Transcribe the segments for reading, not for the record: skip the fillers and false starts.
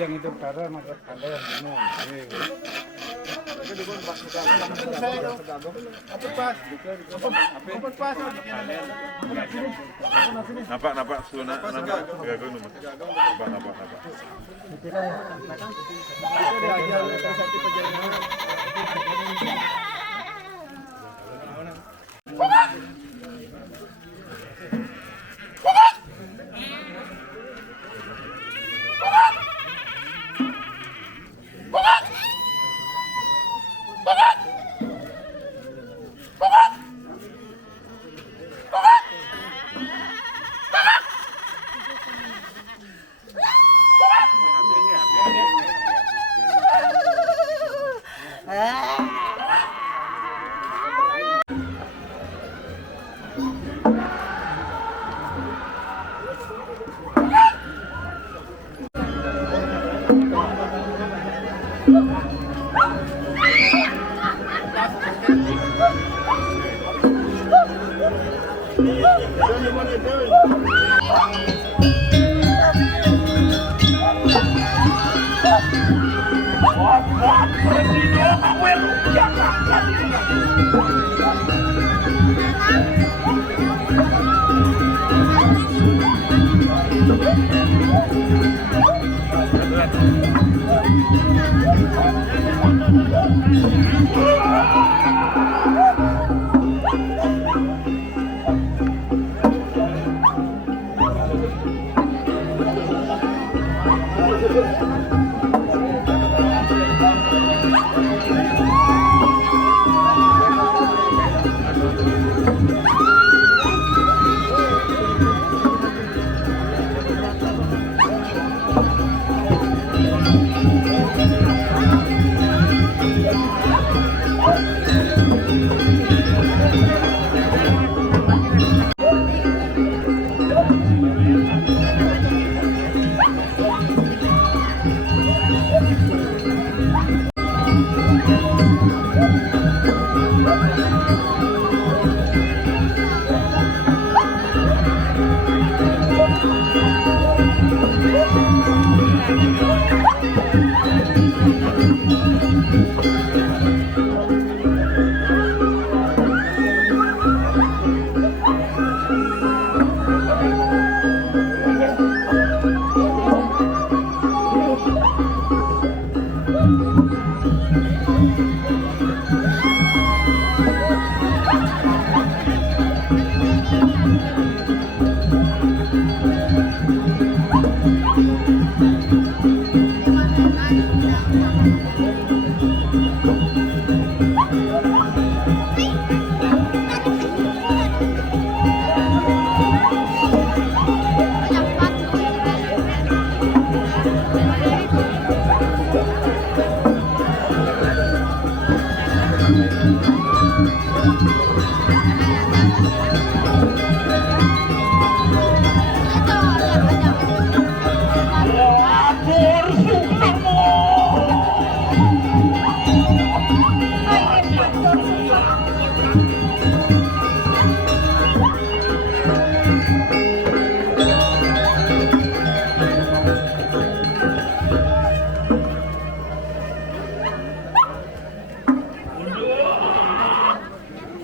Yang itu karena maka kalian semua. Nampak suara nampak gagal nampak.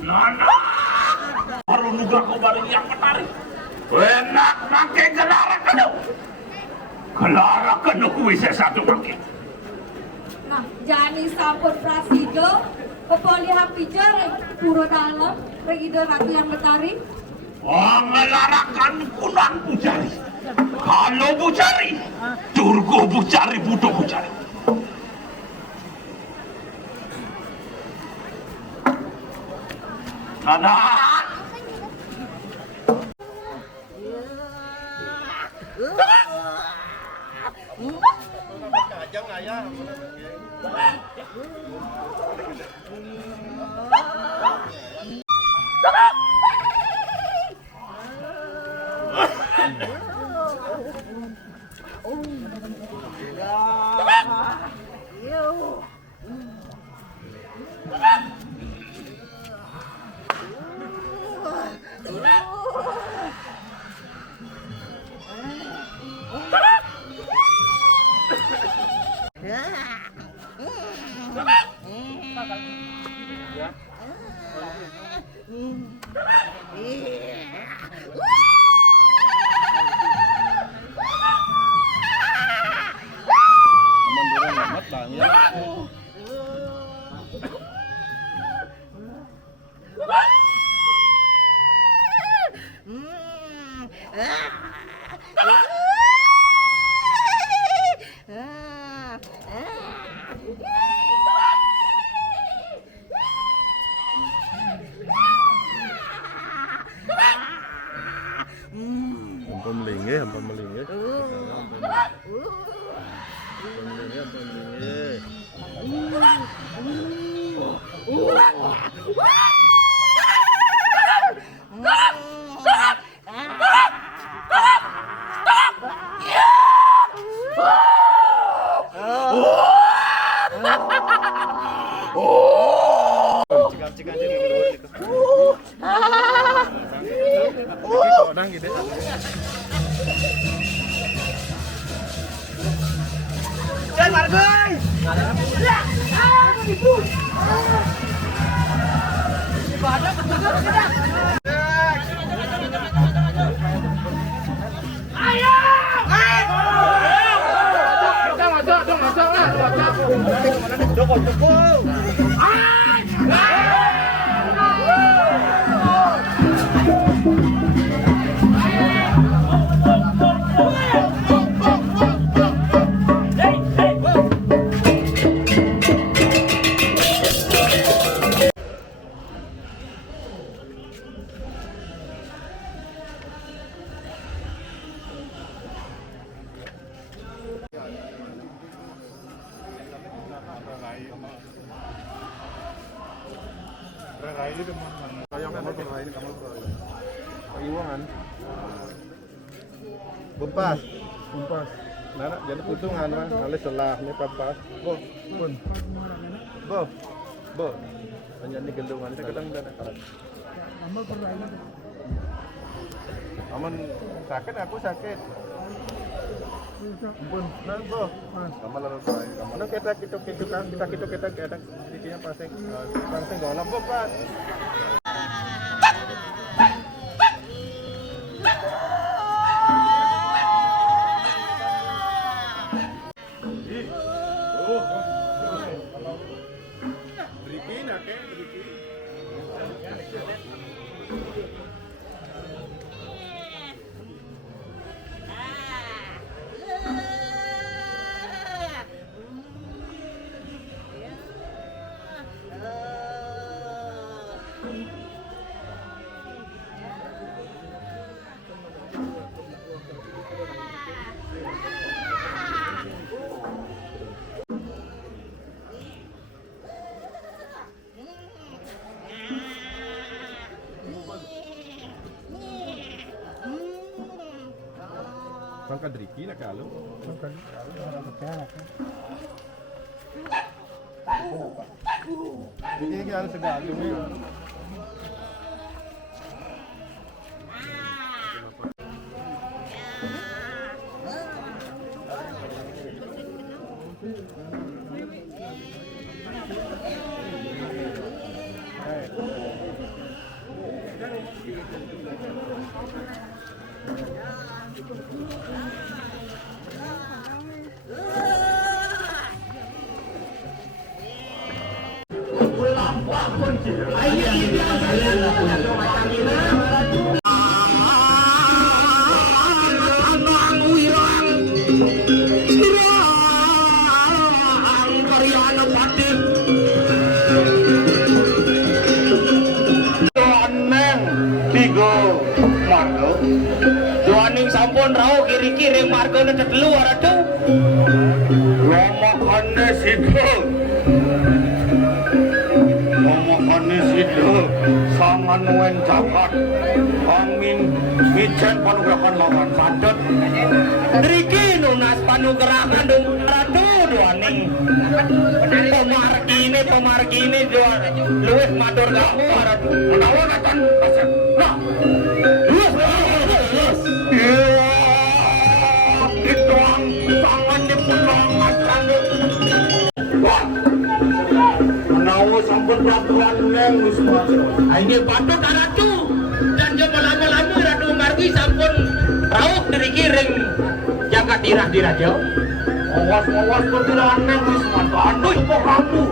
Nana, baru nuga kau baru yang menarik. Enak pakai gelara kenu. Gelara kenu bisa satu pakai. Nah, jani sampun prasido, pepoli hapijar, puro dalam, regido ratu yang betari. Mengelarakan kunang Bucari. Kalau Bucari, Durgo Bucari, Budo Bucari. Nana. Ampun melingih, ampun melingih. Bumpas. Bumpas. Nana jadi putungan mah, nale selah ni pampas. Bo, pun. Bo. Bo. Hanya ni gelungan kita kadang dah nak. Aman sakit aku sakit. Pun. Nah, bo. Kamu lalu saya. Kamu nak kita ada dikinya pasang golam bo pas. Mangka driki nak kalau. Ini kan segala ni. Doaning sampun rauh kiri-kiri margane tetelu aratu. Lomakane sidho. Lomakane sidho sangan wen jagat. Amin mijen panugrahan lawan padet. Nriki nunas panugrahan dum aratu doaning. Pemargine luwih matur kamu aratu. Menawa katan kasih. Nah. Itu ang sangan di pulangan kami. Wah, menawa sampun peraturan neng wisma. Ini patut aratu dan jam lama-lama ratu margi sampun rauh dari kiring jaga tirah di raja. Awas peraturan neng wisma. Aduh kok kamu.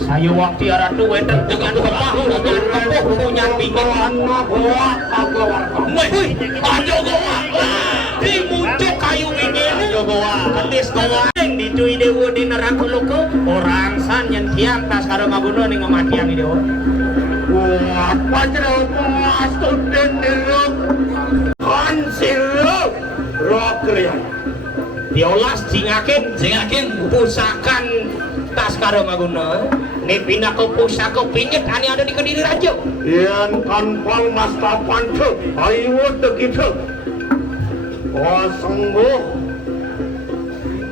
Saya waktu aratu wedang dengan kemahu dengan kepuh punya pinggan goa kagawar kamu. Ayo goa. Di muncul kayu ini. Ayo goa. Ketis goa. Dicui dewa di neraka loko. Orang san yang tiang tas karo ngabunuh nih ngamatiang ini dewa. Wah, pajero pengasut dan diruk. Kansiruk. Rokrian. Diolas jingakin pusakan tas karo ngabunuh. Ini pindah ke pusaka pinjek ani ada di Kediri Raja. Yang kanpal mas tapan tu, ayo begitu. Oh sungguh,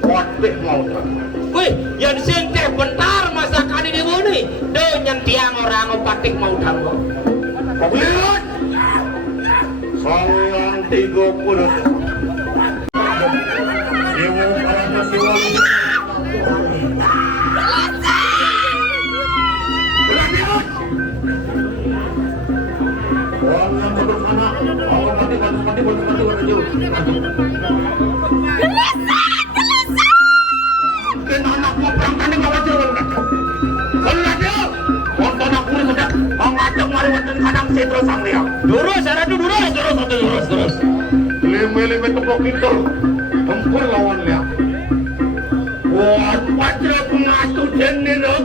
kuatih mau tak. Wih, yang sente bentar masakan ini buni. Dengan tiang orang opatik mau tanggo. Kau lihat, sayang 30. Ibu kalau siwang. Terus. Lima tepuk itu, tempur lawan lihat. Wah, patra pengasuh jenis loh.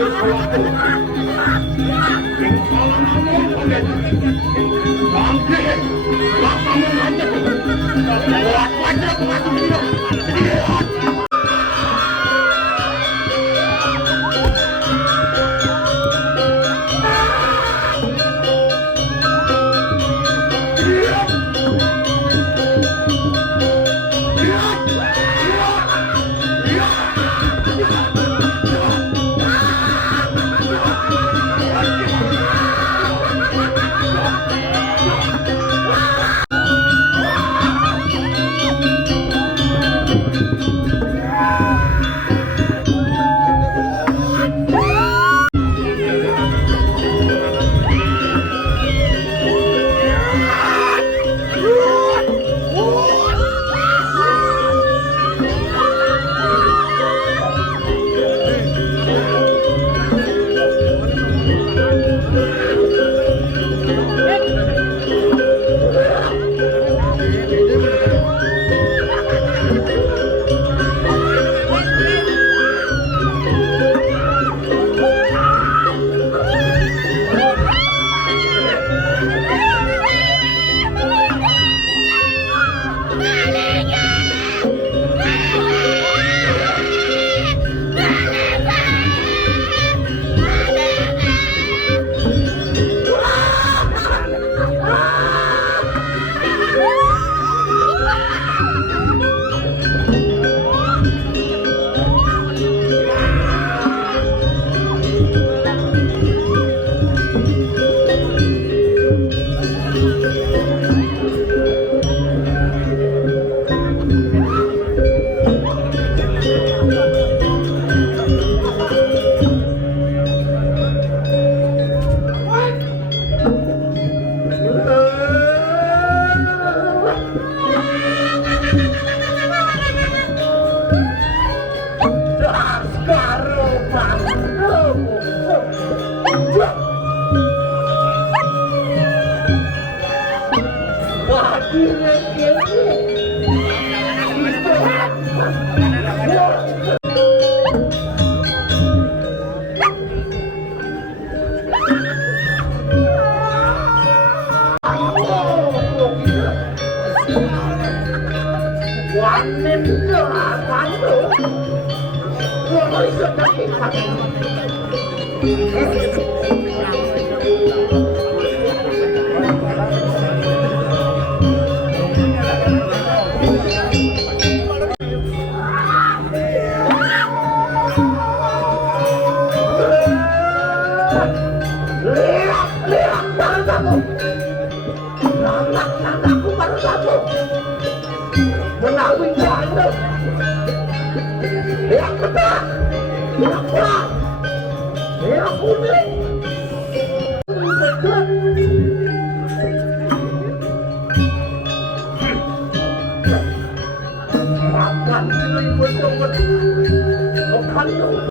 dari suatu yang salah ngomong oke nanti kamu aja buat wajah pengatur hidup lihat Anak-anakku baru satu menawin janda yang ketat, yang kuat, yang kuning makan ini betul-betul makan dulu.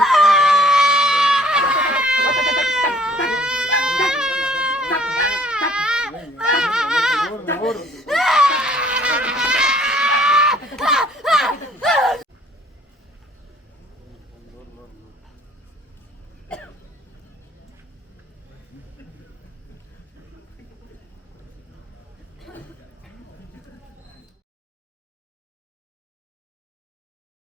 Ah!